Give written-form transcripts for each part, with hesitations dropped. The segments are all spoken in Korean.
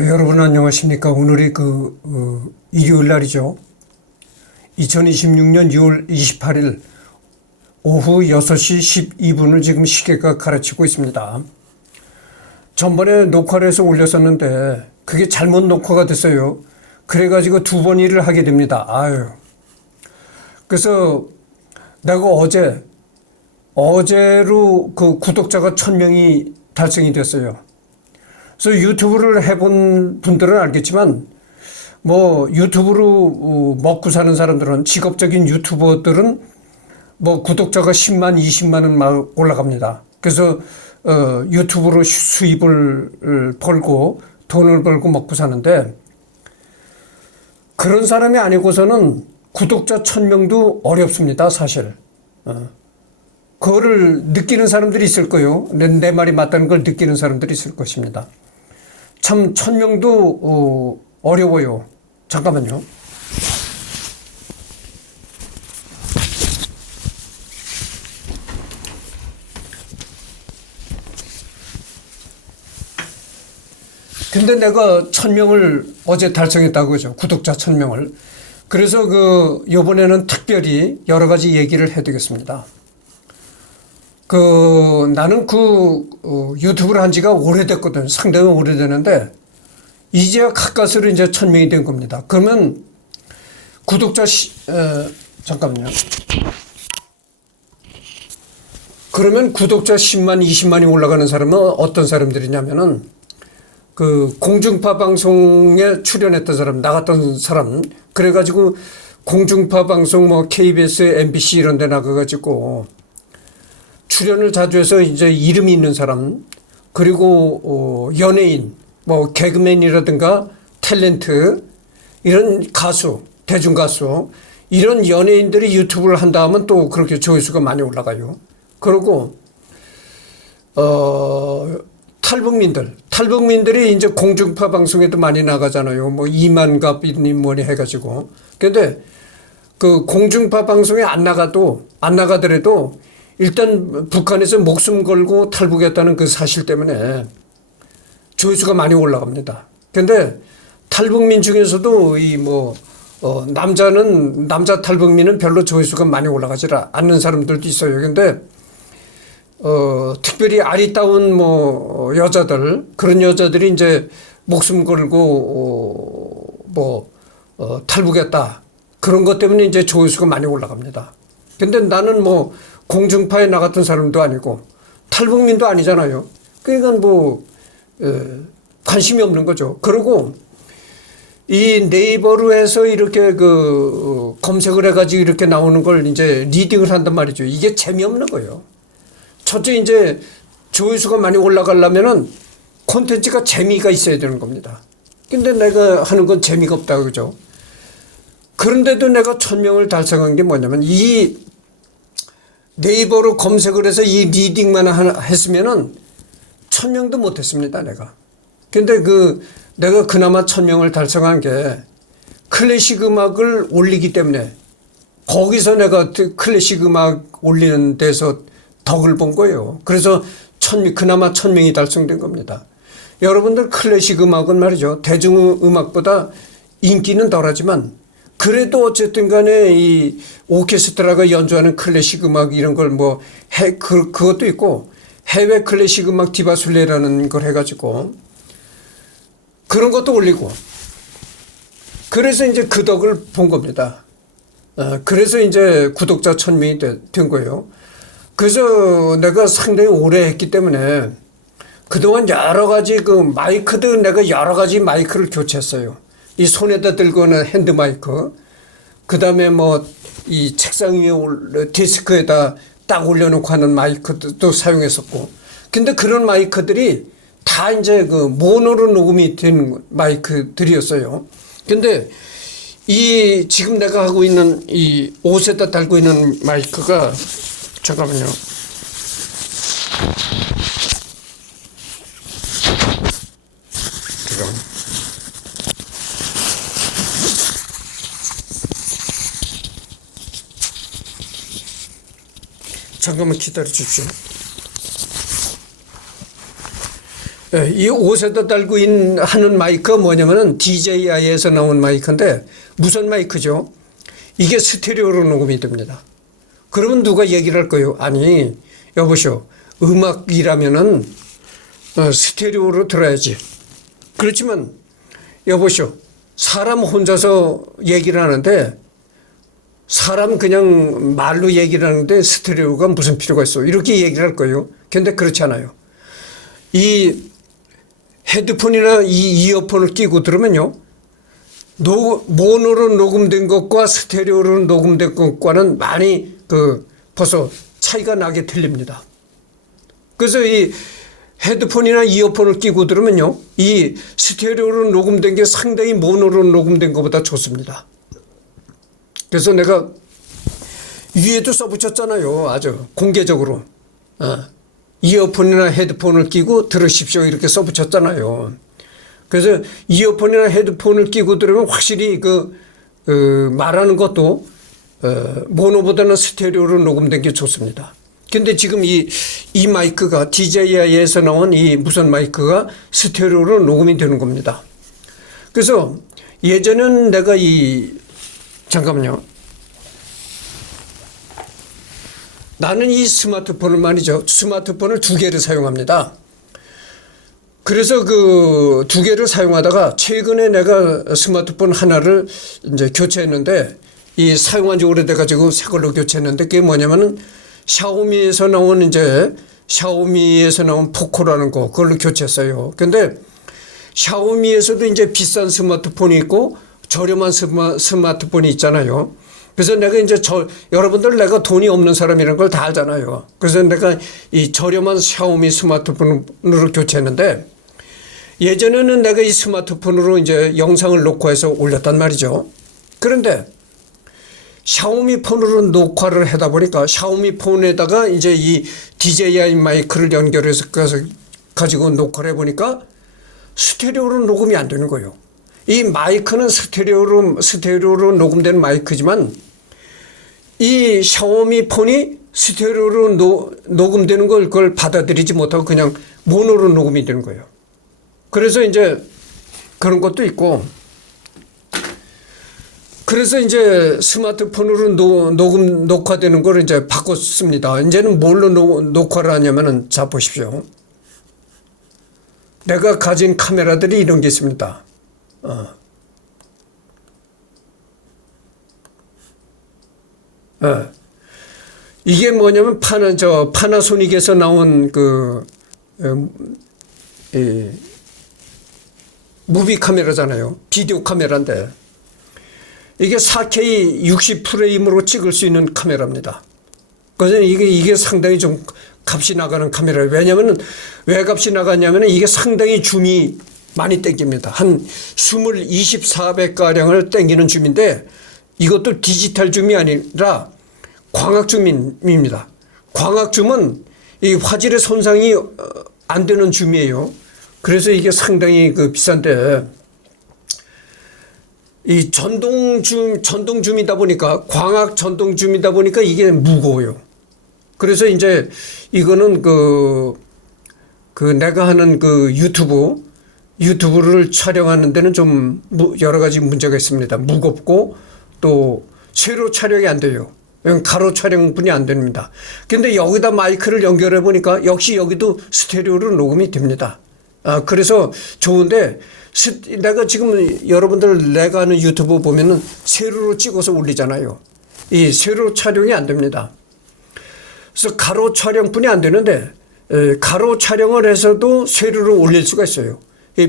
여러분 안녕하십니까. 오늘이 일요일 날이죠. 2026년 6월 28일 오후 6시 12분을 지금 시계가 가르치고 있습니다. 전번에 녹화를 해서 올렸었는데 그게 잘못 녹화가 됐어요. 그래가지고 두 번 일을 하게 됩니다. 그래서 내가 어제로 그 구독자가 1000명이 달성이 됐어요. 그래서 유튜브를 해본 분들은 알겠지만 뭐 유튜브로 먹고 사는 사람들은, 직업적인 유튜버들은 뭐 구독자가 10만 20만은 막 올라갑니다. 그래서 유튜브로 수입을 벌고 돈을 벌고 먹고 사는데, 그런 사람이 아니고서는 구독자 1000명도 어렵습니다, 사실. 그거를 느끼는 사람들이 있을 거예요. 내 말이 맞다는 걸 느끼는 사람들이 있을 것입니다. 참 1000명도 어려워요. 잠깐만요. 근데 내가 1000명을 어제 달성했다고 그죠. 구독자 1000명을. 그래서 요번에는 특별히 여러 가지 얘기를 해드리겠습니다. 나는 유튜브를 한 지가 오래됐거든. 상당히 오래됐는데, 이제야 가까스로 이제 1000명이 된 겁니다. 그러면 구독자, 잠깐만요. 그러면 구독자 10만, 20만이 올라가는 사람은 어떤 사람들이냐면은, 공중파 방송에 출연했던 사람, 나갔던 사람, 그래가지고 공중파 방송 뭐 KBS, MBC 이런 데 나가가지고 출연을 자주 해서 이제 이름이 있는 사람, 그리고 연예인, 뭐 개그맨이라든가 탤런트, 이런 가수, 대중가수, 이런 연예인들이 유튜브를 한다 하면 또 그렇게 조회수가 많이 올라가요. 그리고 탈북민들이 이제 공중파 방송에도 많이 나가잖아요. 뭐 이만갑이니 뭐니 해가지고. 근데 공중파 방송에 안 나가더라도 일단 북한에서 목숨 걸고 탈북했다는 그 사실 때문에 조회수가 많이 올라갑니다. 근데 탈북민 중에서도 남자 탈북민은 별로 조회수가 많이 올라가지 않는 사람들도 있어요. 근데 특별히 아리따운 여자들, 그런 여자들이 이제 목숨 걸고 탈북했다, 그런 것 때문에 이제 조회수가 많이 올라갑니다. 근데 나는 공중파에 나갔던 사람도 아니고 탈북민도 아니잖아요. 그러니까 관심이 없는 거죠. 그리고 이 네이버로 해서 이렇게 검색을 해가지고 이렇게 나오는 걸 이제 리딩을 한단 말이죠. 이게 재미없는 거예요. 첫째, 이제 조회수가 많이 올라가려면은 콘텐츠가 재미가 있어야 되는 겁니다. 근데 내가 하는 건 재미가 없다, 그죠? 그런데도 내가 1000명을 달성한 게 뭐냐면, 이 네이버로 검색을 해서 이 리딩만 했으면은 1000명도 못 했습니다, 내가. 근데 내가 그나마 1000명을 달성한 게 클래식 음악을 올리기 때문에, 거기서 내가 클래식 음악 올리는 데서 덕을 본 거예요. 그래서 그나마 1000명이 달성된 겁니다. 여러분들, 클래식 음악은 말이죠, 대중음악보다 인기는 덜하지만 그래도 어쨌든 간에 이 오케스트라가 연주하는 클래식 음악 이런 걸 그것도 있고, 해외 클래식 음악 디바술레라는 걸 해가지고 그런 것도 올리고, 그래서 이제 그 덕을 본 겁니다. 그래서 이제 구독자 1000명이 된 거예요. 그래서 내가 상당히 오래 했기 때문에 그동안 여러 가지 마이크도 내가 여러 가지 마이크를 교체했어요. 이 손에다 들고는 핸드 마이크, 그 다음에 이 책상 위에 디스크에다 딱 올려놓고 하는 마이크도 사용했었고. 근데 그런 마이크들이 다 이제 모노로 녹음이 된 마이크들이었어요. 근데 지금 내가 하고 있는 이 옷에다 달고 있는 마이크가, 잠깐만요. 잠깐만 기다려 주십시오. 예, 이 옷에다 달고 하는 마이크가 뭐냐면은 DJI에서 나온 마이크인데 무선 마이크죠. 이게 스테레오로 녹음이 됩니다. 그러면 누가 얘기를 할 거예요. 아니, 여보시오. 음악이라면은 스테레오로 들어야지. 그렇지만 여보시오. 사람 혼자서 얘기를 하는데 사람 그냥 말로 얘기를 하는데 스테레오가 무슨 필요가 있어. 이렇게 얘기를 할 거예요. 근데 그렇지 않아요. 이 헤드폰이나 이 이어폰을 끼고 들으면요. 모노로 녹음된 것과 스테레오로 녹음된 것과는 많이 벌써 차이가 나게 틀립니다. 그래서 이 헤드폰이나 이어폰을 끼고 들으면요. 이 스테레오로 녹음된 게 상당히 모노로 녹음된 것보다 좋습니다. 그래서 내가 위에도 써붙였잖아요. 아주 공개적으로. 이어폰이나 헤드폰을 끼고 들으십시오. 이렇게 써붙였잖아요. 그래서 이어폰이나 헤드폰을 끼고 들으면 확실히 말하는 것도 모노보다는 스테레오로 녹음된 게 좋습니다. 근데 지금 이 마이크가 DJI에서 나온 이 무선 마이크가 스테레오로 녹음이 되는 겁니다. 그래서 예전에는 내가 잠깐만요. 나는 이 스마트폰을 말이죠. 스마트폰을 2개를 사용합니다. 그래서 그 2개를 사용하다가 최근에 내가 스마트폰 하나를 이제 교체했는데 이 사용한 지 오래돼가지고 새 걸로 교체했는데 그게 뭐냐면은 샤오미에서 나온 포코라는 거 그걸로 교체했어요. 근데 샤오미에서도 이제 비싼 스마트폰이 있고 저렴한 스마트폰이 있잖아요. 그래서 내가 이제 여러분들 내가 돈이 없는 사람이라는 걸 다 알잖아요. 그래서 내가 이 저렴한 샤오미 스마트폰으로 교체했는데 예전에는 내가 이 스마트폰으로 이제 영상을 녹화해서 올렸단 말이죠. 그런데 샤오미 폰으로 녹화를 하다 보니까 샤오미 폰에다가 이제 이 DJI 마이크를 연결해서 가지고 녹화를 해보니까 스테레오로 녹음이 안 되는 거예요. 이 마이크는 스테레오로 녹음된 마이크지만 이 샤오미 폰이 스테레오로 녹음되는 걸 그걸 받아들이지 못하고 그냥 모노로 녹음이 되는 거예요. 그래서 이제 그런 것도 있고 그래서 이제 스마트폰으로 녹화되는 걸 이제 바꿨습니다. 이제는 뭘로 녹화를 하냐면은 자 보십시오. 내가 가진 카메라들이 이런 게 있습니다. 이게 뭐냐면 파나소닉에서 나온 무비 카메라잖아요. 비디오 카메라인데 이게 4K 60프레임으로 찍을 수 있는 카메라입니다. 그래서 이게 상당히 좀 값이 나가는 카메라예요. 왜냐하면 왜 값이 나가냐면 이게 상당히 줌이 많이 땡깁니다. 한 24배가량을 땡기는 줌인데 이것도 디지털 줌이 아니라 광학 줌입니다. 광학 줌은 이 화질의 손상이 안 되는 줌이에요. 그래서 이게 상당히 비싼데 이 전동 줌이다 보니까 광학 전동 줌이다 보니까 이게 무거워요. 그래서 이제 이거는 내가 하는 유튜브를 촬영하는 데는 좀 여러 가지 문제가 있습니다. 무겁고 또 세로 촬영이 안 돼요. 가로 촬영뿐이 안 됩니다. 근데 여기다 마이크를 연결해 보니까 역시 여기도 스테레오로 녹음이 됩니다. 그래서 좋은데 내가 지금 여러분들 내가 하는 유튜브 보면은 세로로 찍어서 올리잖아요. 이 세로 촬영이 안 됩니다. 그래서 가로 촬영뿐이 안 되는데 가로 촬영을 해서도 세로로 올릴 수가 있어요.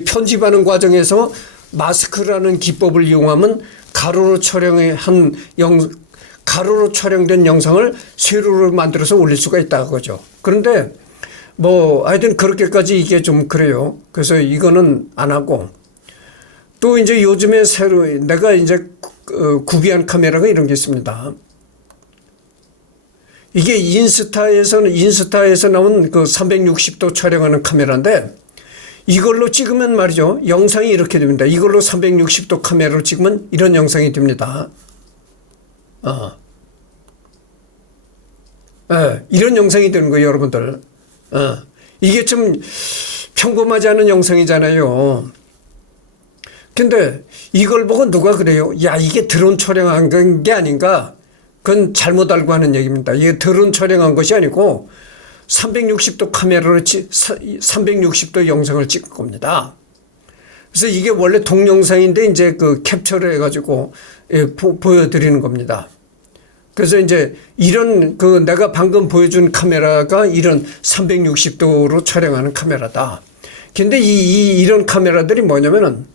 편집하는 과정에서 마스크라는 기법을 이용하면 가로로 촬영된 영상을 세로로 만들어서 올릴 수가 있다는 거죠. 그런데 하여튼 그렇게까지 이게 좀 그래요. 그래서 이거는 안 하고 또 이제 요즘에 새로 내가 이제 구비한 카메라가 이런 게 있습니다. 이게 인스타에서 나온 360도 촬영하는 카메라인데 이걸로 찍으면 말이죠. 영상이 이렇게 됩니다. 이걸로 360도 카메라로 찍으면 이런 영상이 됩니다. 이런 영상이 되는 거예요, 여러분들. 이게 좀 평범하지 않은 영상이잖아요. 근데 이걸 보고 누가 그래요? 야, 이게 드론 촬영한 게 아닌가? 그건 잘못 알고 하는 얘기입니다. 이게 드론 촬영한 것이 아니고 360도 카메라로 360도 영상을 찍은 겁니다. 그래서 이게 원래 동영상인데 이제 그 캡처를 해가지고 보여드리는 겁니다. 그래서 이제 이런 그 내가 방금 보여준 카메라가 이런 360도로 촬영하는 카메라다. 근데 이런 카메라들이 뭐냐면은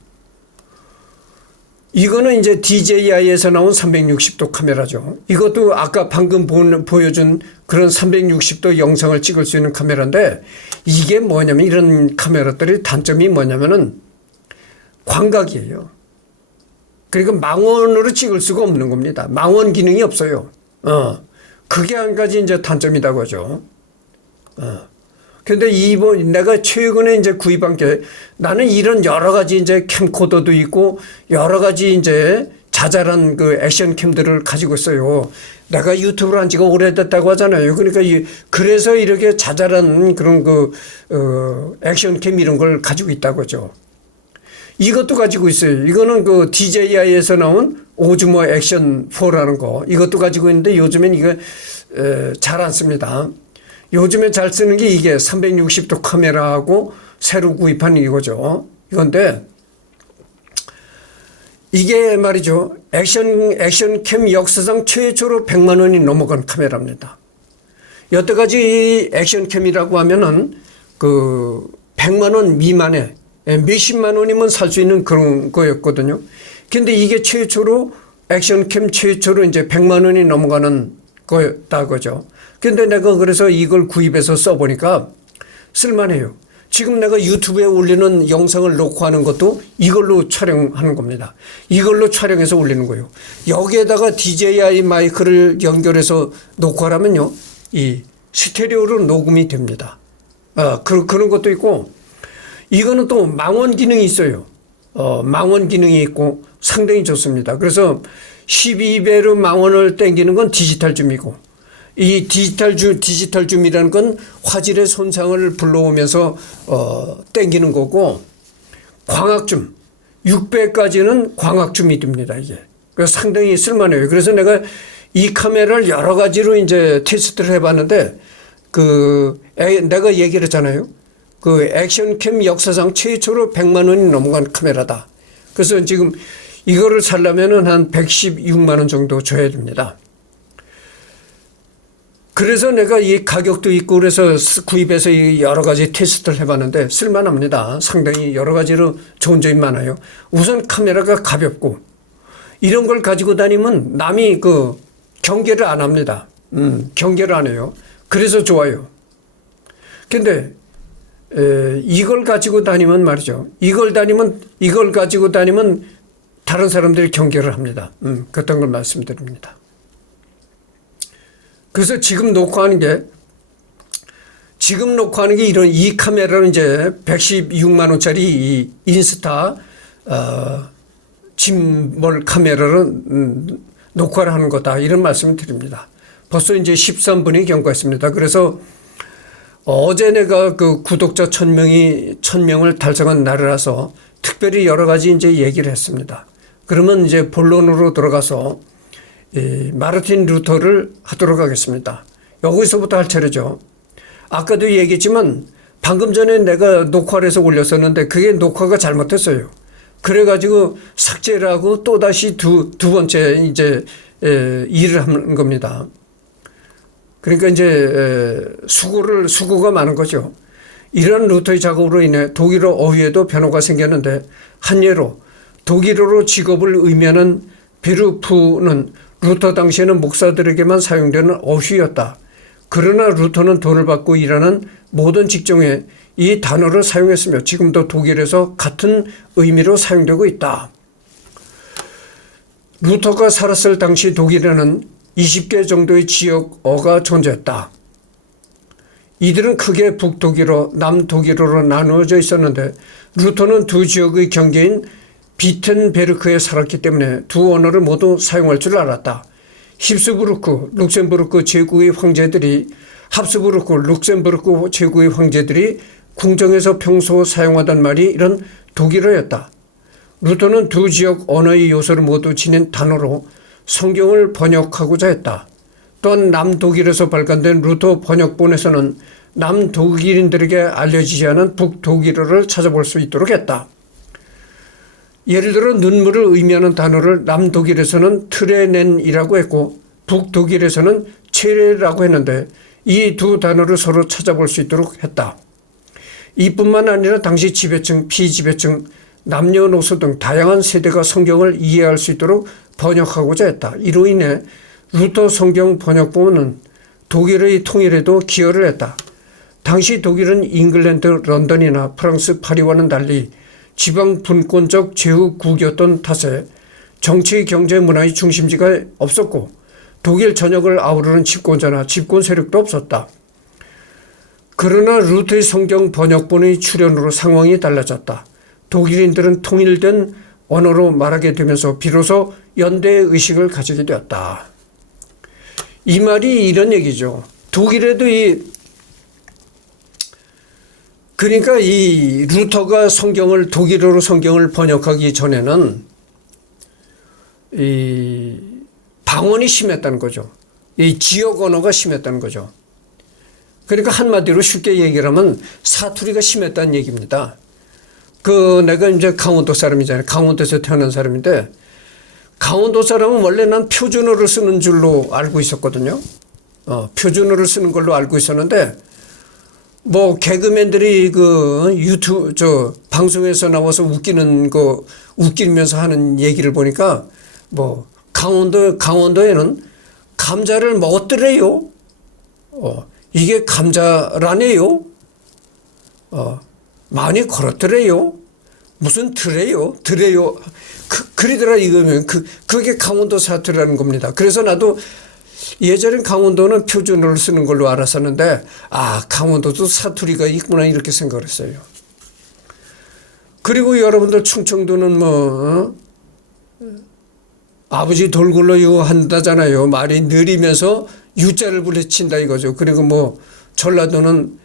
이거는 이제 DJI에서 나온 360도 카메라죠. 이것도 아까 방금 보여준 그런 360도 영상을 찍을 수 있는 카메라인데 이게 뭐냐면 이런 카메라들의 단점이 뭐냐면은 광각이에요. 그러니까 망원으로 찍을 수가 없는 겁니다. 망원 기능이 없어요. 그게 한 가지 이제 단점이다 그죠. 근데 내가 최근에 이제 구입한 게 나는 이런 여러 가지 이제 캠코더도 있고 여러 가지 이제 자잘한 그 액션캠들을 가지고 있어요. 내가 유튜브를 한 지가 오래됐다고 하잖아요. 그러니까 그래서 이렇게 자잘한 그런 액션캠 이런 걸 가지고 있다고죠. 이것도 가지고 있어요. 이거는 그 DJI에서 나온 오즈모 액션 4라는 거. 이것도 가지고 있는데 요즘엔 이거 잘 안 씁니다. 요즘에 잘 쓰는 게 이게 360도 카메라하고 새로 구입한 이거죠. 이건데 이게 말이죠. 액션캠 역사상 최초로 100만 원이 넘어간 카메라입니다. 여태까지 액션캠이라고 하면은 그 100만 원 미만에 몇십만 원이면 살 수 있는 그런 거였거든요. 근데 이게 최초로 액션캠 최초로 이제 100만 원이 넘어가는 거였다 그죠. 근데 내가 그래서 이걸 구입해서 써보니까 쓸만해요. 지금 내가 유튜브에 올리는 영상을 녹화하는 것도 이걸로 촬영하는 겁니다. 이걸로 촬영해서 올리는 거예요. 여기에다가 DJI 마이크를 연결해서 녹화를 하면요. 이 스테레오로 녹음이 됩니다. 그런 것도 있고 이거는 또 망원 기능이 있어요. 망원 기능이 있고 상당히 좋습니다. 그래서 12배로 망원을 땡기는 건 디지털 줌이고 이 디지털 줌이라는 건 화질의 손상을 불러오면서 땡기는 거고 광학줌 6배까지는 광학줌이 됩니다. 이게 그래서 상당히 쓸만해요. 그래서 내가 이 카메라를 여러 가지로 이제 테스트를 해봤는데 내가 얘기를 했잖아요. 그 액션캠 역사상 최초로 100만 원이 넘어간 카메라다. 그래서 지금 이거를 살려면은 한 116만 원 정도 줘야 됩니다. 그래서 내가 이 가격도 있고 그래서 구입해서 여러 가지 테스트를 해봤는데 쓸만합니다. 상당히 여러 가지로 좋은 점이 많아요. 우선 카메라가 가볍고 이런 걸 가지고 다니면 남이 경계를 안 합니다. 경계를 안 해요. 그래서 좋아요. 근데 이걸 가지고 다니면 말이죠. 이걸 가지고 다니면 다른 사람들이 경계를 합니다. 그런 걸 말씀드립니다. 그래서 지금 녹화하는 게 이런 이 카메라는 이제 116만 원짜리 이 인스타 짐벌 카메라로 녹화를 하는 거다. 이런 말씀을 드립니다. 벌써 이제 13분이 경과했습니다. 그래서 어제 내가 그 구독자 1000명을 달성한 날이라서 특별히 여러 가지 이제 얘기를 했습니다. 그러면 이제 본론으로 들어가서 마르틴 루터를 하도록 하겠습니다. 여기서부터 할 차례죠. 아까도 얘기했지만 방금 전에 내가 녹화를 해서 올렸었는데 그게 녹화가 잘못했어요. 그래가지고 삭제를 하고 또다시 두 번째 이제 일을 하는 겁니다. 그러니까 이제 수고가 많은 거죠. 이런 루터의 작업으로 인해 독일어 어휘에도 변화가 생겼는데 한 예로 독일어로 직업을 의미하는 베루프는 루터 당시에는 목사들에게만 사용되는 어휘였다. 그러나 루터는 돈을 받고 일하는 모든 직종에 이 단어를 사용했으며 지금도 독일에서 같은 의미로 사용되고 있다. 루터가 살았을 당시 독일에는 20개 정도의 지역어가 존재했다. 이들은 크게 북독일어, 남독일어로 나누어져 있었는데 루터는 두 지역의 경계인 비텐베르크에 살았기 때문에 두 언어를 모두 사용할 줄 알았다. 힙스부르크, 룩셈부르크 제국의 황제들이 합스부르크, 룩셈부르크 제국의 황제들이 궁정에서 평소 사용하던 말이 이런 독일어였다. 루터는 두 지역 언어의 요소를 모두 지닌 단어로 성경을 번역하고자 했다. 또한 남독일에서 발간된 루터 번역본에서는 남독일인들에게 알려지지 않은 북독일어를 찾아볼 수 있도록 했다. 예를 들어 눈물을 의미하는 단어를 남독일에서는 트레넨이라고 했고 북독일에서는 체레라고 했는데 이 두 단어를 서로 찾아볼 수 있도록 했다. 이뿐만 아니라 당시 지배층, 피지배층, 남녀노소 등 다양한 세대가 성경을 이해할 수 있도록 번역하고자 했다. 이로 인해 루터 성경 번역본은 독일의 통일에도 기여를 했다. 당시 독일은 잉글랜드 런던이나 프랑스 파리와는 달리 지방 분권적 제후국이었던 탓에 정치, 경제, 문화의 중심지가 없었고 독일 전역을 아우르는 집권자나 집권 세력도 없었다. 그러나 루터의 성경 번역본의 출현으로 상황이 달라졌다. 독일인들은 통일된 언어로 말하게 되면서 비로소 연대의 의식을 가지게 되었다. 이 말이 이런 얘기죠. 독일에도 그러니까 이 루터가 독일어로 성경을 번역하기 전에는 이 방언이 심했다는 거죠. 이 지역 언어가 심했다는 거죠. 그러니까 한마디로 쉽게 얘기를 하면 사투리가 심했다는 얘기입니다. 내가 이제 강원도 사람이잖아요. 강원도에서 태어난 사람인데, 강원도 사람은 원래 난 표준어를 쓰는 줄로 알고 있었거든요. 표준어를 쓰는 걸로 알고 있었는데, 개그맨들이 방송에서 나와서 웃기면서 하는 얘기를 보니까, 강원도에는 감자를 먹었더래요. 이게 감자라네요. 많이 걸었더래요. 무슨 드래요? 그러더라 이거면 그게 강원도 사투리라는 겁니다. 그래서 나도 예전엔 강원도는 표준어를 쓰는 걸로 알았었는데 강원도도 사투리가 있구나 이렇게 생각을 했어요. 그리고 여러분들 충청도는 아버지 돌굴러 이거 한다잖아요. 말이 느리면서 유자를 부딪힌다 이거죠. 그리고 전라도는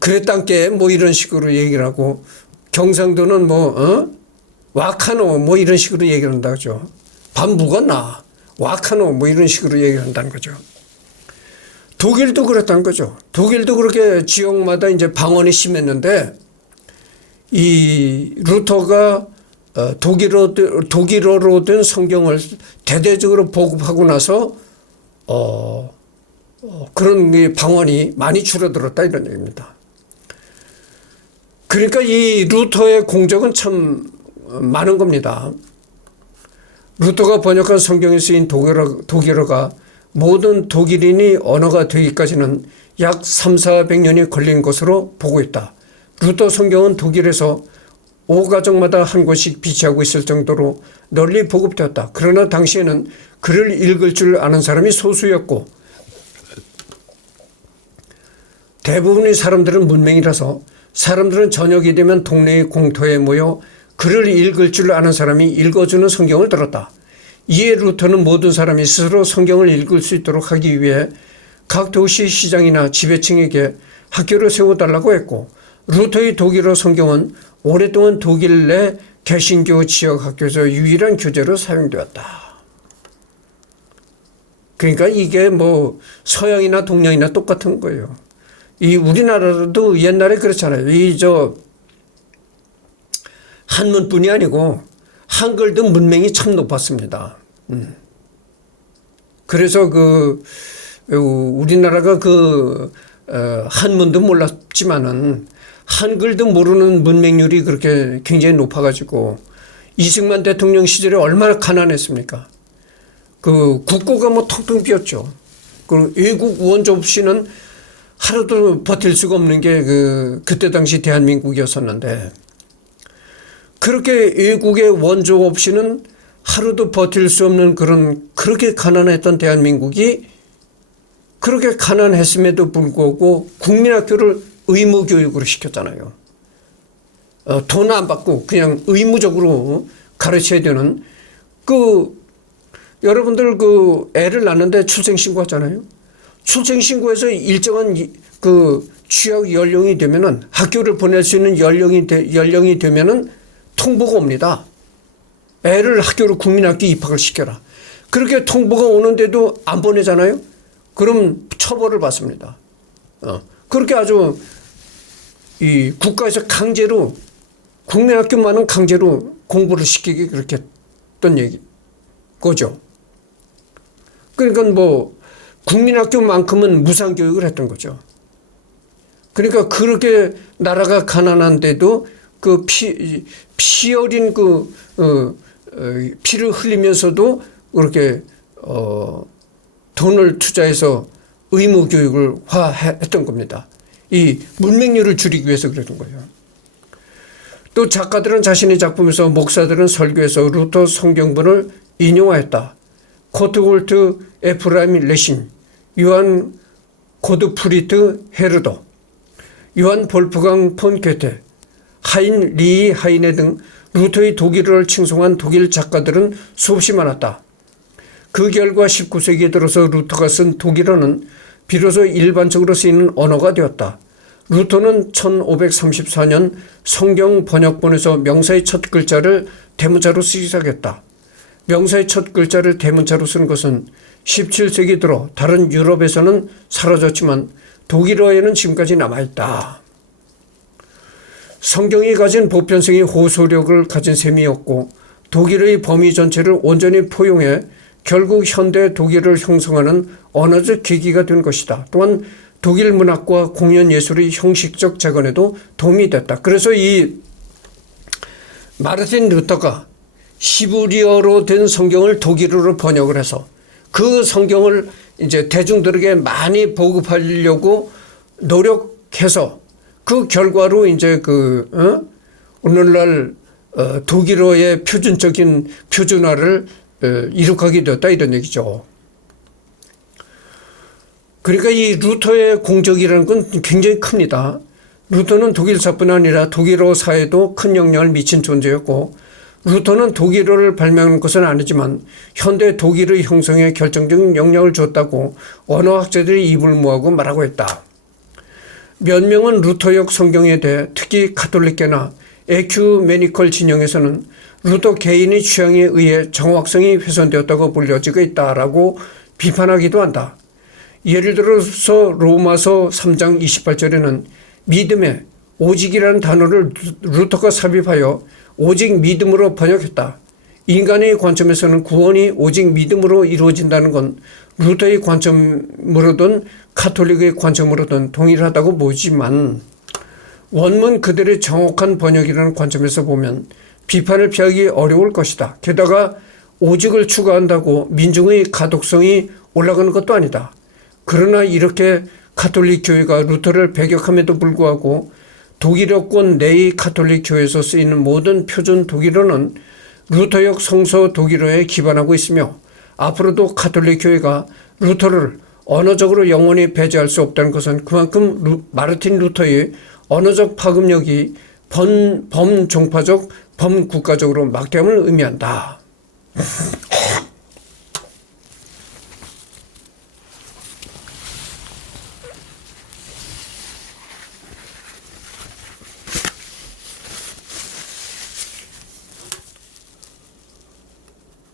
그랬단께 이런 식으로 얘기를 하고 경상도는 와카노 이런 식으로 얘기를 한다죠. 밥 묵었나 와카노 이런 식으로 얘기를 한다는 거죠. 독일도 그랬다는 거죠. 독일도 그렇게 지역마다 이제 방언이 심했는데 이 루터가 독일어로 된 성경을 대대적으로 보급하고 나서 그런 방언이 많이 줄어들었다 이런 얘기입니다. 그러니까 이 루터의 공적은 참 많은 겁니다. 루터가 번역한 성경에 쓰인 독일어가 모든 독일인이 언어가 되기까지는 약 300~400년이 걸린 것으로 보고 있다. 루터 성경은 독일에서 5가정마다 한 권씩 비치하고 있을 정도로 널리 보급되었다. 그러나 당시에는 글을 읽을 줄 아는 사람이 소수였고 대부분의 사람들은 문맹이라서 사람들은 저녁이 되면 동네의 공터에 모여 글을 읽을 줄 아는 사람이 읽어주는 성경을 들었다. 이에 루터는 모든 사람이 스스로 성경을 읽을 수 있도록 하기 위해 각 도시 시장이나 지배층에게 학교를 세워달라고 했고 루터의 독일어 성경은 오랫동안 독일 내 개신교 지역 학교에서 유일한 교재로 사용되었다. 그러니까 이게 서양이나 동양이나 똑같은 거예요. 이 우리나라도 옛날에 그렇잖아요. 한문뿐이 아니고 한글도 문맹이 참 높았습니다. 그래서 우리나라가 한문도 몰랐지만은 한글도 모르는 문맹률이 그렇게 굉장히 높아가지고 이승만 대통령 시절에 얼마나 가난했습니까? 국고가 텅텅 비었죠. 외국 원조 없이는 하루도 버틸 수가 없는 게 그때 당시 대한민국이었었는데 그렇게 외국의 원조 없이는 하루도 버틸 수 없는 그렇게 가난했던 대한민국이 그렇게 가난했음에도 불구하고 국민학교를 의무교육으로 시켰잖아요. 돈 안 받고 그냥 의무적으로 가르쳐야 되는 여러분들 애를 낳는데 출생신고 하잖아요. 출생신고에서 일정한 그 취약 연령이 되면은 학교를 보낼 수 있는 연령이 되면은 통보가 옵니다. 애를 학교로 국민학교 입학을 시켜라. 그렇게 통보가 오는데도 안 보내잖아요. 그럼 처벌을 받습니다. 그렇게 아주 이 국가에서 강제로 국민학교만은 강제로 공부를 시키게 그렇게 했던 얘기 거죠. 그러니까 뭐 국민학교만큼은 무상교육을 했던 거죠. 그러니까 그렇게 나라가 가난한데도 그 피 어린 피를 흘리면서도 그렇게 돈을 투자해서 의무 교육을 했던 겁니다. 이 문맹률을 줄이기 위해서 그랬던 거예요. 또 작가들은 자신의 작품에서, 목사들은 설교에서 루터 성경본을 인용하였다. 코트골트 에프라임 레신, 요한 고드프리트 헤르더, 요한 볼프강 폰 괴테, 하인 리 하이네 등 루터의 독일어를 칭송한 독일 작가들은 수없이 많았다. 그 결과 19세기에 들어서 루터가 쓴 독일어는 비로소 일반적으로 쓰이는 언어가 되었다. 루터는 1534년 성경 번역본에서 명사의 첫 글자를 대문자로 쓰기 시작했다. 명사의 첫 글자를 대문자로 쓰는 것은 17세기 들어 다른 유럽에서는 사라졌지만 독일어에는 지금까지 남아있다. 성경이 가진 보편성이 호소력을 가진 셈이었고 독일의 범위 전체를 온전히 포용해 결국 현대 독일을 형성하는 언어적 계기가 된 것이다. 또한 독일 문학과 공연 예술의 형식적 재건에도 도움이 됐다. 그래서 이 마르틴 루터가 히브리어로 된 성경을 독일어로 번역을 해서 그 성경을 이제 대중들에게 많이 보급하려고 노력해서 그 결과로 이제 오늘날 독일어의 표준적인 표준화를 이룩하게 되었다 이런 얘기죠. 그러니까 이 루터의 공적이라는 건 굉장히 큽니다. 루터는 독일사뿐 아니라 독일어 사회에도 큰 영향을 미친 존재였고 루터는 독일어를 발명한 것은 아니지만 현대 독일의 형성에 결정적인 영향을 줬다고 언어학자들이 입을 모으고 말하고 있다. 몇 명은 루터역 성경에 대해 특히 가톨릭계나 에큐메니컬 진영에서는 루터 개인의 취향에 의해 정확성이 훼손되었다고 불려지고 있다라고 비판하기도 한다. 예를 들어서 로마서 3장 28절에는 믿음에 오직이라는 단어를 루터가 삽입하여 오직 믿음으로 번역했다. 인간의 관점에서는 구원이 오직 믿음으로 이루어진다는 건 루터의 관점으로든 가톨릭의 관점으로든 동일하다고 보지만 원문 그들의 정확한 번역이라는 관점에서 보면 비판을 피하기 어려울 것이다. 게다가 오직을 추구한다고 민중의 가독성이 올라가는 것도 아니다. 그러나 이렇게 가톨릭 교회가 루터를 배격함에도 불구하고 독일어권 내의 가톨릭 교회에서 쓰이는 모든 표준 독일어는 루터역 성서 독일어에 기반하고 있으며 앞으로도 가톨릭 교회가 루터를 언어적으로 영원히 배제할 수 없다는 것은 그만큼 마르틴 루터의 언어적 파급력이 범종파적, 범국가적으로 막대함을 의미한다.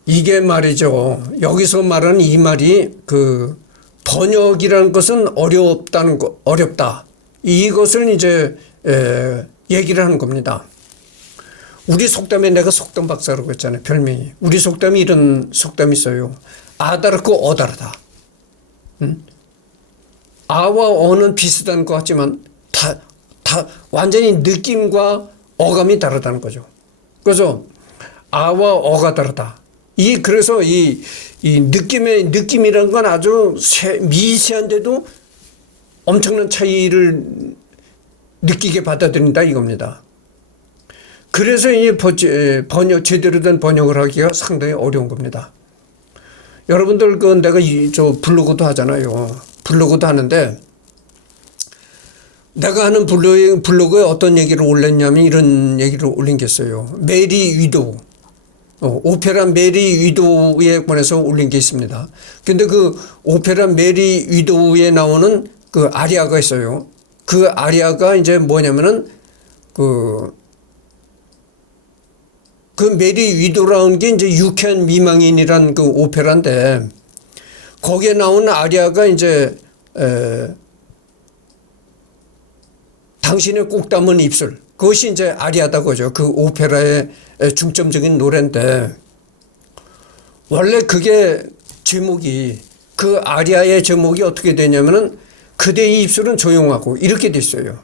이게 말이죠. 여기서 말하는 이 말이 번역이라는 것은 어렵다. 이것을 이제 얘기를 하는 겁니다. 우리 속담에 내가 속담 박사라고 했잖아요. 별명이. 우리 속담이 이런 속담이 있어요. 아다르고 어다르다. 아와 어는 비슷한 것 같지만 다 완전히 느낌과 어감이 다르다는 거죠. 그래서 아와 어가 다르다. 그래서 이 느낌이라는 건 아주 미세한데도 엄청난 차이를 느끼게 받아들인다 이겁니다. 그래서 이 제대로 된 번역을 하기가 상당히 어려운 겁니다. 여러분들 내가 블로그도 하잖아요. 블로그도 하는데 내가 하는 블로그에 어떤 얘기를 올렸냐면 이런 얘기를 올린 게 있어요. 메리 위도우. 오페라 메리 위도우에 관해서 올린 게 있습니다. 근데 그 오페라 메리 위도우에 나오는 그 아리아가 있어요. 그 아리아가 이제 뭐냐면은 그 메리 위도라는 게 이제 유쾌한 미망인이란 그 오페라인데 거기에 나오는 아리아가 이제 당신의 꼭 담은 입술, 그것이 이제 아리아다 그죠. 그 오페라의 중점적인 노래인데 원래 그게 제목이 그 아리아의 제목이 어떻게 되냐면은 그대의 입술은 조용하고 이렇게 돼 있어요.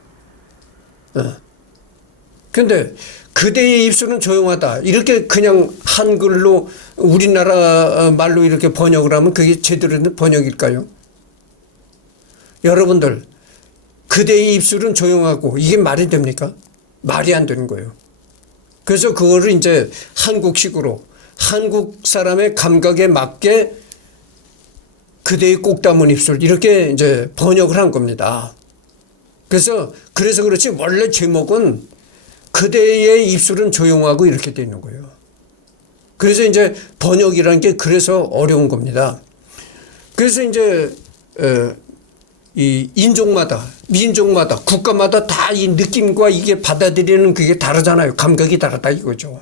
근데 그대의 입술은 조용하다 이렇게 그냥 한글로 우리나라 말로 이렇게 번역을 하면 그게 제대로 된 번역일까요? 여러분들 그대의 입술은 조용하고 이게 말이 됩니까? 말이 안 되는 거예요. 그래서 그거를 이제 한국식으로 한국 사람의 감각에 맞게 그대의 꼭 담은 입술 이렇게 이제 번역을 한 겁니다. 그래서 그렇지 원래 제목은 그대의 입술은 조용하고 이렇게 돼 있는 거예요. 그래서 이제 번역이라는 게 그래서 어려운 겁니다. 그래서 이제 이 인종마다 민족마다 국가마다 다 이 느낌과 이게 받아들이는 그게 다르잖아요. 감각이 다르다 이거죠.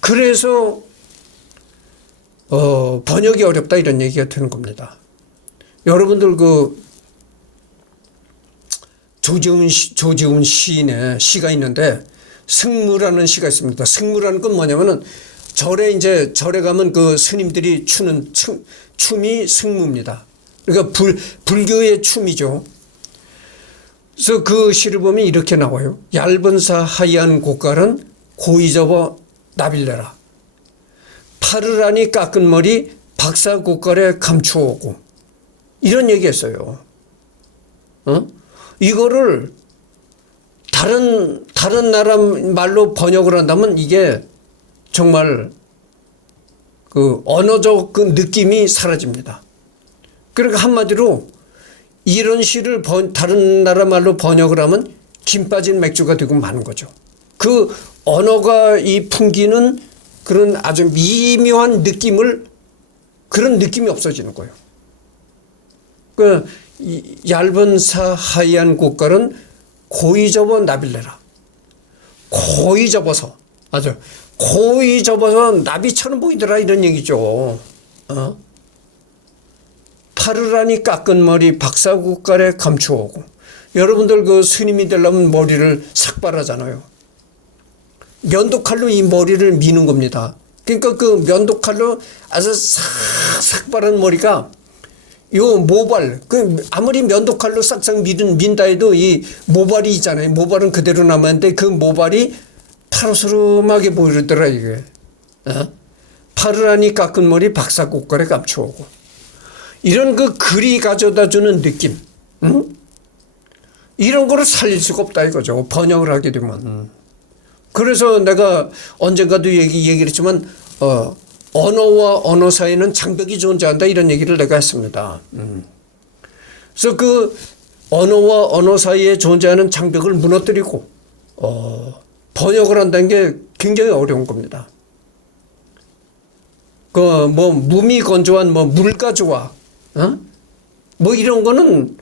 그래서 번역이 어렵다 이런 얘기가 되는 겁니다. 여러분들 그 조지훈 시인의 시가 있는데 승무라는 시가 있습니다. 승무라는 건 뭐냐면은 절에 가면 그 스님들이 추는 춤이 승무입니다. 그러니까 불교의 춤이죠. 그래서 그 시를 보면 이렇게 나와요. 얇은 사 하얀 고깔은 고이 접어 나빌래라. 파르라니 깎은 머리 박사 고깔에 감추어오고 이런 얘기했어요. 이거를 다른 나라 말로 번역을 한다면 이게 정말 그 언어적 그 느낌이 사라집니다. 그러니까 한마디로 이런 시를 다른 나라 말로 번역을 하면 김 빠진 맥주가 되고 마는 거죠. 그 언어가 이 풍기는 그런 아주 미묘한 그런 느낌이 없어지는 거예요. 그 얇은 사 하얀 고깔은 고이 접어 나빌래라. 고이 접어서 아주 고이 접어서 나비처럼 보이더라 이런 얘기죠. 파르라니 깎은 머리 박사 고깔에 감추어오고 여러분들 그 스님이 되려면 머리를 삭발하잖아요. 면도칼로 이 머리를 미는 겁니다. 그러니까 그 면도칼로 아주 삭발한 머리가 요 모발, 아무리 면도칼로 싹싹 민다 해도 이 모발이 있잖아요. 모발은 그대로 남았는데 그 모발이 파르스름하게 보이더라, 이게. 파르라니 깎은 머리 박사 고깔에 감추어오고. 이런 그 글이 가져다 주는 느낌. 이런 거를 살릴 수가 없다, 이거죠. 번역을 하게 되면. 그래서 내가 언젠가도 얘기를 했지만, 언어와 언어 사이에는 장벽이 존재한다 이런 얘기를 내가 했습니다. 그래서 그 언어와 언어 사이에 존재하는 장벽을 무너뜨리고 번역을 한다는 게 굉장히 어려운 겁니다. 그 뭐 무미건조한 뭐 물가조와 뭐 이런 거는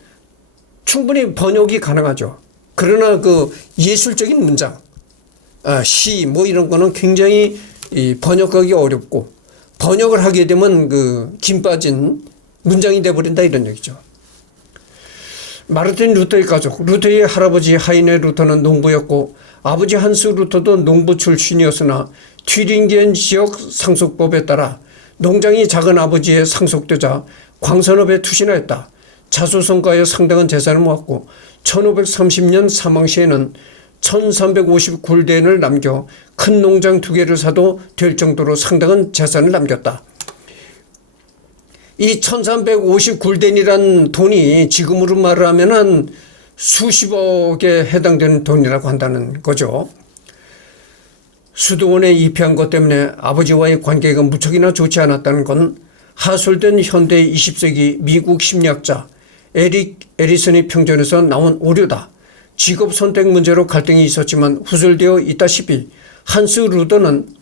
충분히 번역이 가능하죠. 그러나 그 예술적인 문장, 시 뭐 이런 거는 굉장히 번역하기 어렵고 번역을 하게 되면 그 김 빠진 문장이 돼버린다 이런 얘기죠. 마르틴 루터의 가족, 루터의 할아버지 하이네 루터는 농부였고 아버지 한스 루터도 농부 출신이었으나 튀링겐 지역 상속법에 따라 농장이 작은 아버지에 상속되자 광산업에 투신하였다. 자수성가에 상당한 재산을 모았고 1530년 사망 시에는 1350굴덴을 남겨 큰 농장 2개를 사도 될 정도로 상당한 재산을 남겼다. 이 1350굴덴이란 돈이 지금으로 말하면 한 수십억에 해당되는 돈이라고 한다는 거죠. 수도원에 입회한 것 때문에 아버지와의 관계가 무척이나 좋지 않았다는 건 하술된 현대 20세기 미국 심리학자 에릭 에리슨의 평전에서 나온 오류다. 직업 선택 문제로 갈등이 있었지만 후설되어 있다시피 한스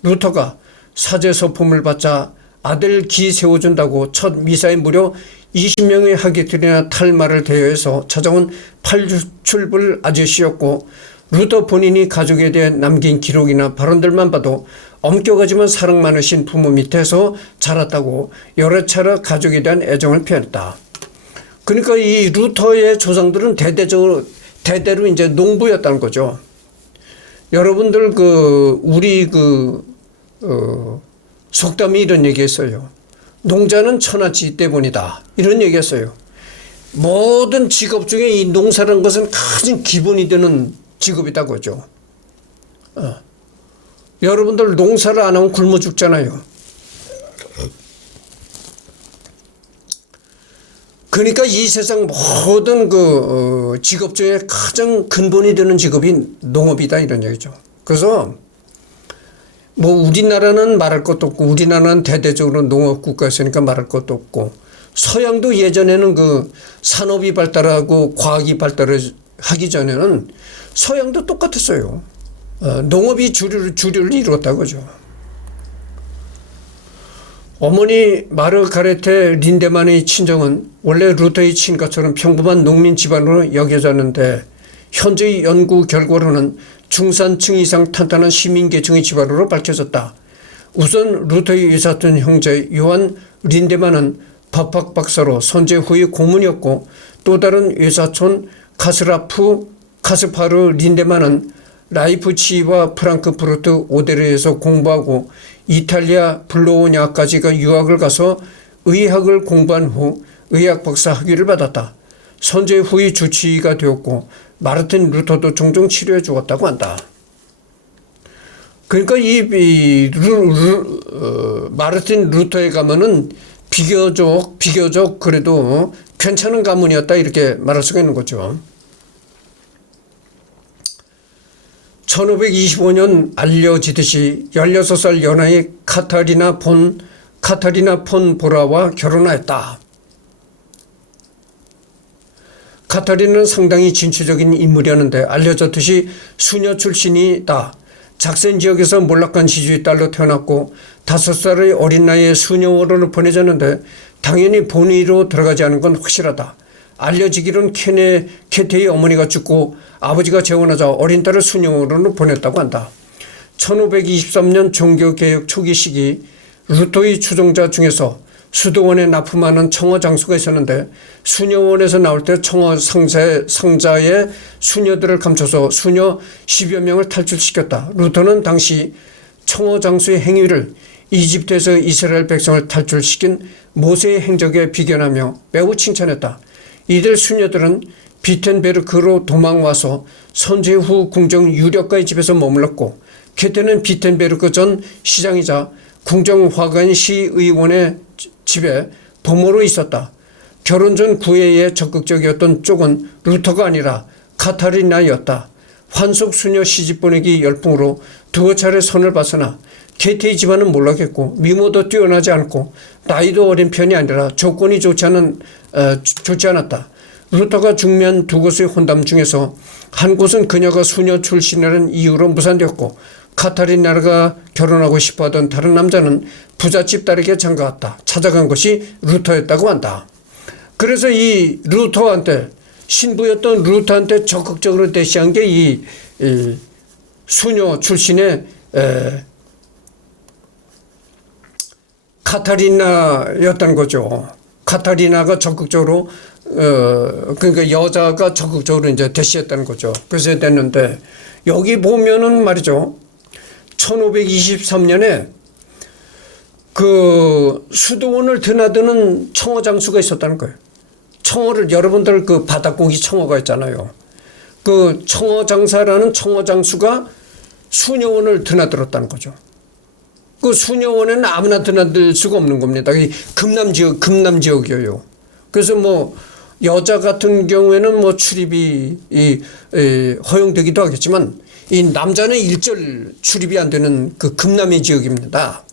루터가 사제 서품을 받자 아들 기 세워준다고 첫 미사에 무려 20명의 하객들이나 탈마를 대여해서 찾아온 팔출불 아저씨였고, 루터 본인이 가족에 대해 남긴 기록이나 발언들만 봐도 엄격하지만 사랑 많으신 부모 밑에서 자랐다고 여러 차례 가족에 대한 애정을 표현했다. 그러니까 이 루터의 조상들은 대대로 이제 농부였다는 거죠. 여러분들 우리 속담이 이런 얘기했어요. 농자는 천하지 때문이다. 이런 얘기했어요. 모든 직업 중에 이 농사라는 것은 가장 기본이 되는 직업이다고 하죠. 여러분들 농사를 안 하면 굶어 죽잖아요. 그러니까 이 세상 모든 직업 중에 가장 근본이 되는 직업이 농업이다 이런 얘기죠. 그래서 뭐 우리나라는 말할 것도 없고, 우리나라는 대대적으로 농업 국가였으니까 말할 것도 없고, 서양도 예전에는 산업이 발달하고 과학이 발달하기 전에는 서양도 똑같았어요. 농업이 주류를 이루었다고 하죠. 어머니 마르가레테 린데만의 친정은 원래 루터의 친가처럼 평범한 농민 집안으로 여겨졌는데, 현재의 연구 결과로는 중산층 이상 탄탄한 시민계층의 집안으로 밝혀졌다. 우선 루터의 외사촌 형제 요한 린데만은 법학 박사로 선제 후의 고문이었고, 또 다른 외사촌 카스파르 린데만은 라이프치히와 프랑크푸르트 오데르에서 공부하고 이탈리아 블로오냐까지 유학을 가서 의학을 공부한 후 의학 박사 학위를 받았다. 선제 후의 주치의가 되었고, 마르틴 루터도 종종 치료해 주었다고 한다. 그러니까 마르틴 루터에 가면은 비교적 그래도 괜찮은 가문이었다 이렇게 말할 수가 있는 거죠. 1525년 알려지듯이 16살 연하의 카타리나 폰 보라와 결혼하였다. 카타리나는 상당히 진취적인 인물이었는데, 알려졌듯이 수녀 출신이다. 작센 지역에서 몰락한 지주의 딸로 태어났고 5살의 어린 나이에 수녀원으로 보내졌는데, 당연히 본의로 들어가지 않은 건 확실하다. 알려지기로는 케테의 어머니가 죽고 아버지가 재혼하자 어린 딸을 수녀원으로 보냈다고 한다. 1523년 종교개혁 초기 시기 루터의 추종자 중에서 수도원에 납품하는 청어 장수가 있었는데, 수녀원에서 나올 때 청어 상자에 수녀들을 감춰서 수녀 10여 명을 탈출시켰다. 루터는 당시 청어 장수의 행위를 이집트에서 이스라엘 백성을 탈출시킨 모세의 행적에 비견하며 매우 칭찬했다. 이들 수녀들은 비텐베르크로 도망와서 선제 후 궁정 유력가의 집에서 머물렀고, 케테는 비텐베르크 전 시장이자 궁정 화관 시의원의 집에 보모로 있었다. 결혼 전 구애에 적극적이었던 쪽은 루터가 아니라 카타리나였다. 환속 수녀 시집 보내기 열풍으로 두어 차례 선을 봤으나 케테의 집안은 몰락했고, 미모도 뛰어나지 않고 나이도 어린 편이 아니라 조건이 좋지 않았다. 루터가 중매한 두 곳의 혼담 중에서 한 곳은 그녀가 수녀 출신이라는 이유로 무산되었고, 카타리나가 결혼하고 싶어하던 다른 남자는 부잣집 딸에게 장가갔다. 찾아간 것이 루터였다고 한다. 그래서 이 루터한테, 신부였던 루터한테 적극적으로 대시한 게 이 수녀 출신의 카타리나였다는 거죠. 카타리나가 적극적으로 그러니까 여자가 적극적으로 이제 대시했다는 거죠. 그래서 됐는데, 여기 보면은 말이죠, 1523년에 수도원을 드나드는 청어 장수가 있었다는 거예요. 청어를, 여러분들 바닷고기 청어가 있잖아요. 청어 장사라는 청어 장수가 수녀원을 드나들었다는 거죠. 수녀원에는 아무나 드나들 수가 없는 겁니다. 금남 지역이에요. 그래서 여자 같은 경우에는 출입이 허용되기도 하겠지만, 이 남자는 일절 출입이 안 되는 금남의 지역입니다.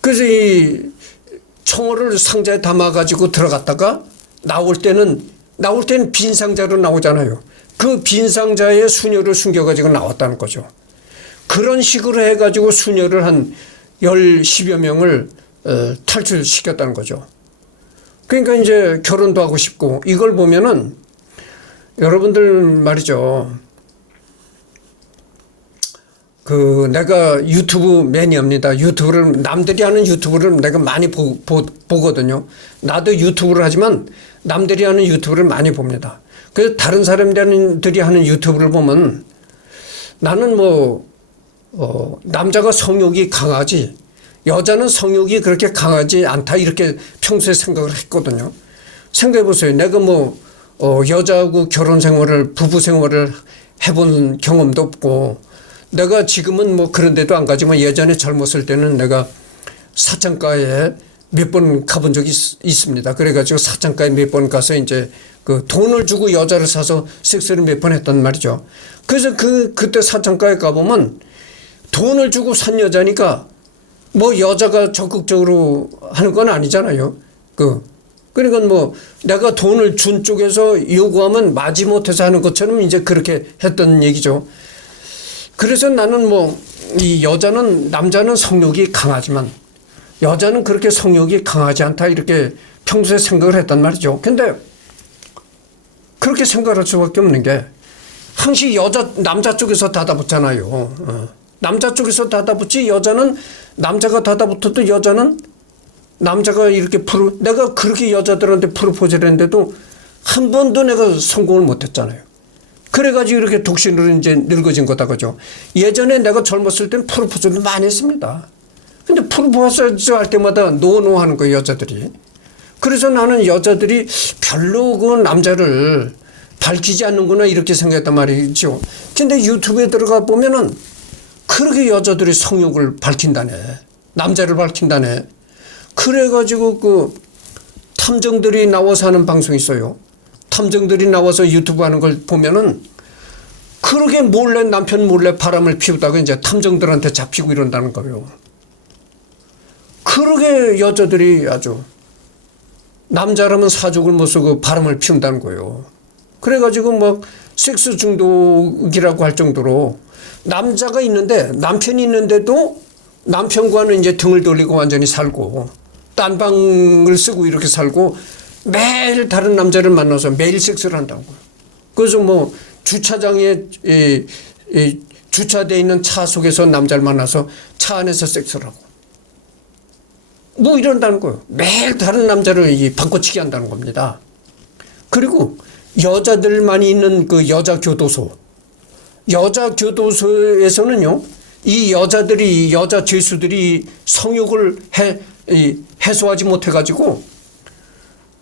그래서 이 청어를 상자에 담아가지고 들어갔다가 나올 때는 빈 상자로 나오잖아요. 그 빈 상자에 수녀를 숨겨가지고 나왔다는 거죠. 그런 식으로 해가지고 수녀를 한 10여 명을 탈출시켰다는 거죠. 그러니까 이제 결혼도 하고 싶고, 이걸 보면은 여러분들 말이죠. 내가 유튜브 매니아입니다. 남들이 하는 유튜브를 내가 많이 보거든요. 나도 유튜브를 하지만 남들이 하는 유튜브를 많이 봅니다. 그래서 다른 사람들이 하는 유튜브를 보면 나는 남자가 성욕이 강하지 여자는 성욕이 그렇게 강하지 않다 이렇게 평소에 생각을 했거든요. 생각해 보세요. 내가 여자하고 부부 생활을 해본 경험도 없고 내가 지금은 그런 데도 안 가지만 예전에 젊었을 때는 내가 사창가에 몇 번 가본 적이 있습니다. 그래가지고 사창가에 몇 번 가서 이제 돈을 주고 여자를 사서 섹스를 몇 번 했단 말이죠. 그래서 그때 사창가에 가보면 돈을 주고 산 여자니까 여자가 적극적으로 하는 건 아니잖아요. 그러니까 내가 돈을 준 쪽에서 요구하면 마지못해서 하는 것처럼 이제 그렇게 했던 얘기죠. 그래서 나는 이 남자는 성욕이 강하지만 여자는 그렇게 성욕이 강하지 않다 이렇게 평소에 생각을 했단 말이죠. 근데 그렇게 생각할 수밖에 없는 게 항상 남자 쪽에서 닫아붙잖아요. 남자 쪽에서 닫아붙지 남자가 닫아붙어도 여자는 남자가 이렇게 내가 그렇게 여자들한테 프로포즈를 했는데도 한 번도 내가 성공을 못했잖아요. 그래가지고 이렇게 독신으로 이제 늙어진 거다 그죠. 예전에 내가 젊었을 땐 프로포즈도 많이 했습니다. 근데 프로포즈 할 때마다 노노 하는 거예요, 여자들이. 그래서 나는 여자들이 별로 남자를 밝히지 않는구나 이렇게 생각했단 말이죠. 근데 유튜브에 들어가 보면은 그렇게 여자들이 성욕을 밝힌다네. 남자를 밝힌다네. 그래가지고 탐정들이 나와서 하는 방송이 있어요. 탐정들이 나와서 유튜브 하는 걸 보면은 그렇게 남편 몰래 바람을 피우다가 이제 탐정들한테 잡히고 이런다는 거예요. 그렇게 여자들이 아주 남자라면 사족을 못 쓰고 바람을 피운다는 거예요. 그래가지고 섹스 중독이라고 할 정도로 남자가 있는데 남편이 있는데도 남편과는 이제 등을 돌리고 완전히 살고 딴 방을 쓰고 이렇게 살고 매일 다른 남자를 만나서 매일 섹스를 한다고. 그래서 주차장에 주차되어 있는 차 속에서 남자를 만나서 차 안에서 섹스를 하고 이런다는 거예요. 매일 다른 남자를 바꿔치기 한다는 겁니다. 그리고 여자들만이 있는 여자 교도소에서는요, 이 여자 죄수들이 성욕을 해소하지 못해가지고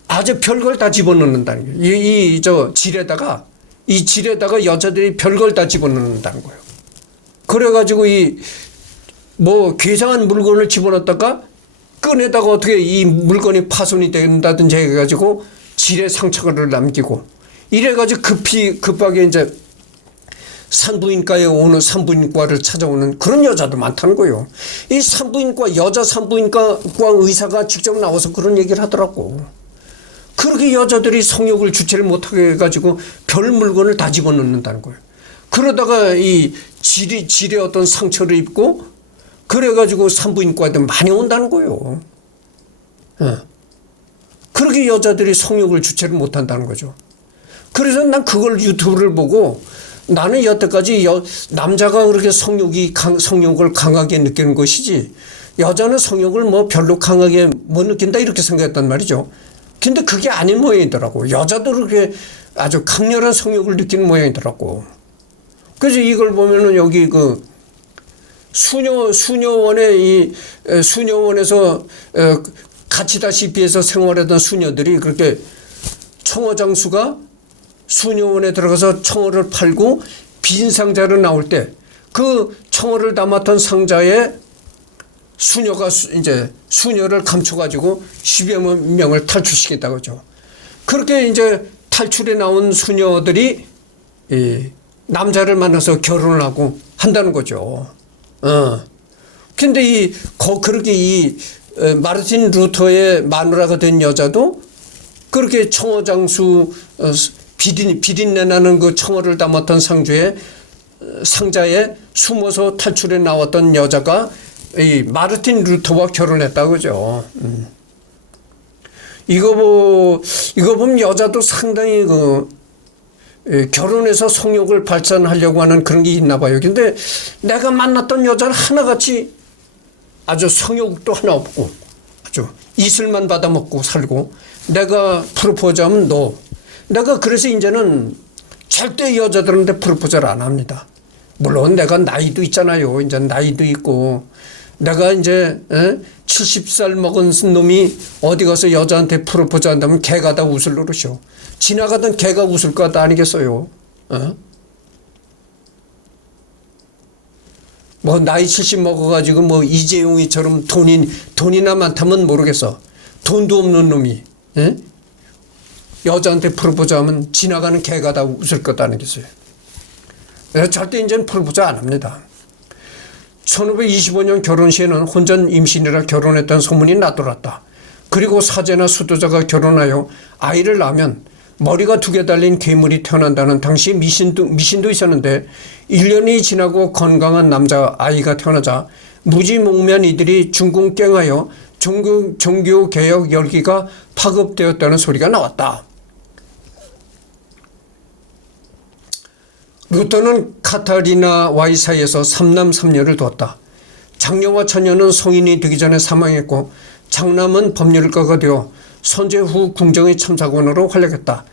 아주 별걸 다 집어넣는다는 거예요. 이 질에다가 여자들이 별걸 다 집어넣는다는 거예요. 그래가지고 괴상한 물건을 집어넣었다가 꺼내다가 어떻게 이 물건이 파손이 된다든지 해가지고 질에 상처를 남기고 이래가지고 급하게 이제 산부인과를 찾아오는 그런 여자도 많다는 거예요. 이 여자 산부인과 의사가 직접 나와서 그런 얘기를 하더라고. 그렇게 여자들이 성욕을 주체를 못하게 해가지고 별 물건을 다 집어넣는다는 거예요. 그러다가 이 질에 어떤 상처를 입고 그래가지고 산부인과에 많이 온다는 거예요. 그렇게 여자들이 성욕을 주체를 못한다는 거죠. 그래서 난 그걸 유튜브를 보고 나는 여태까지 남자가 그렇게 성욕을 강하게 느끼는 것이지 여자는 성욕을 별로 강하게 못 느낀다 이렇게 생각했단 말이죠. 근데 그게 아닌 모양이더라고. 여자도 그렇게 아주 강렬한 성욕을 느끼는 모양이더라고. 그래서 이걸 보면은 여기 수녀원에서 갇히다시피해서 생활하던 수녀들이 그렇게 청어장수가 수녀원에 들어가서 청어를 팔고 빈 상자로 나올 때 그 청어를 담았던 상자에 수녀가 이제 수녀를 감춰가지고 10여 명을 탈출시켰다고 하죠. 그렇게 이제 탈출해 나온 수녀들이 남자를 만나서 결혼을 하고 한다는 거죠. 근데 그렇게 마르틴 루터의 마누라가 된 여자도 그렇게 청어장수 비린내 나는 그 청어를 담았던 상자에 숨어서 탈출해 나왔던 여자가 이 마르틴 루터와 결혼했다 그죠. 이거 보면 여자도 상당히 결혼해서 성욕을 발산하려고 하는 그런 게 있나 봐요. 근데 내가 만났던 여자는 하나같이 아주 성욕도 하나 없고 아주 이슬만 받아먹고 살고 내가 프로포즈하면 너. 내가 그래서 이제는 절대 여자들한테 프로포즈를 안 합니다. 물론 내가 나이도 있잖아요. 이제 나이도 있고 내가 이제 70살 먹은 놈이 어디 가서 여자한테 프로포즈 한다면 개가 다 웃을 노릇이요. 지나가던 개가 웃을 것 아니겠어요. 뭐 나이 70 먹어가지고 뭐 이재용이처럼 돈이나 많다면 모르겠어. 돈도 없는 놈이 여자한테 프로포즈 하면 지나가는 개가 다 웃을 것 아니겠어요. 절대 이제는 프로포즈 안 합니다. 1525년 결혼 시에는 혼전 임신이라 결혼했다는 소문이 나돌았다. 그리고 사제나 수도자가 결혼하여 아이를 낳으면 머리가 2개 달린 괴물이 태어난다는 당시 미신도 있었는데 1년이 지나고 건강한 남자 아이가 태어나자 무지몽매한 이들이 중궁깽하여 종교개혁 열기가 파급되었다는 소리가 나왔다. 루터는 카타리나 와이 사이에서 3남 3녀를 두었다. 장녀와 처녀는 성인이 되기 전에 사망했고 장남은 법률가가 되어 선제후 궁정의 참사관으로 활약했다.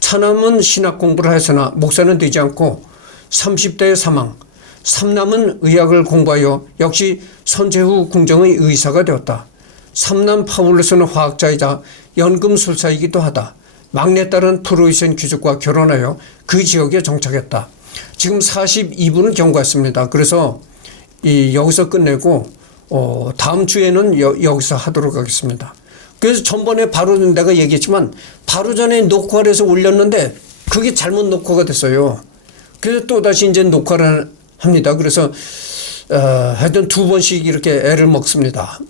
차남은 신학 공부를 했으나 목사는 되지 않고 30대에 사망. 삼남은 의학을 공부하여 역시 선제후 궁정의 의사가 되었다. 삼남 파울루스는 화학자이자 연금술사이기도 하다. 막내딸은 프로이센 귀족과 결혼하여 그 지역에 정착했다. 지금 42분을 경과했습니다. 그래서 여기서 끝내고 다음 주에는 여기서 하도록 하겠습니다. 그래서 전번에 바로 내가 얘기했지만 바로 전에 녹화를 해서 올렸는데 그게 잘못 녹화가 됐어요. 그래서 또다시 이제 녹화를 합니다. 그래서 하여튼 2번씩 이렇게 애를 먹습니다.